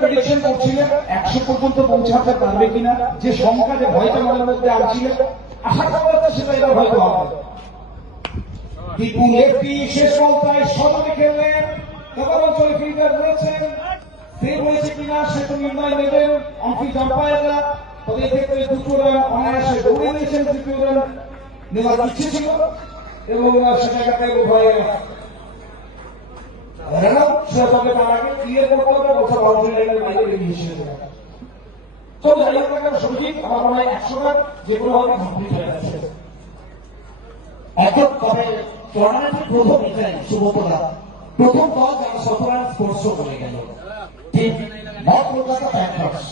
Prediction করছিলেন 100 পর্যন্ত পৌঁছাতে পারবে কিনা, যে সংখ্যা যে ভয়টা মনের মধ্যে আনছিলেন, আশা করা যাচ্ছে সেটা এবার হয়তো হবে। বিপুল একটি শেষ বলটায় সদরে খেললেন, তখন অঞ্চলে ফিল্ডার রয়েছেন, সে বলেছে কিনা সে তো নির্ণয় নেবেন অঙ্কিত আম্পায়াররা। তবে এক্ষেত্রে দুটো রান অনায়াসে দৌড়ে নিয়েছেন, তৃতীয় রান নেওয়ার ইচ্ছে ছিল এবং সেটাকে ভয়ে রান আউট তবে তার আগে ক্লিয়ার করতে হবে, কোথাও বাউন্ডারি লাইনের বাইরে বেরিয়ে এসেছে। তো যাই হোক না কেন সঠিক, আমার মনে হয় 100 রান যে কোনো ভাবে কমপ্লিট হয়ে যাচ্ছে। একদম। তবে টুর্নামেন্টের প্রথম এটাই শুভপ্রদা, প্রথম দল যারা 17 রান স্পর্শ করে গেল টিম নর্থ কলকাতা প্যান্থার্স।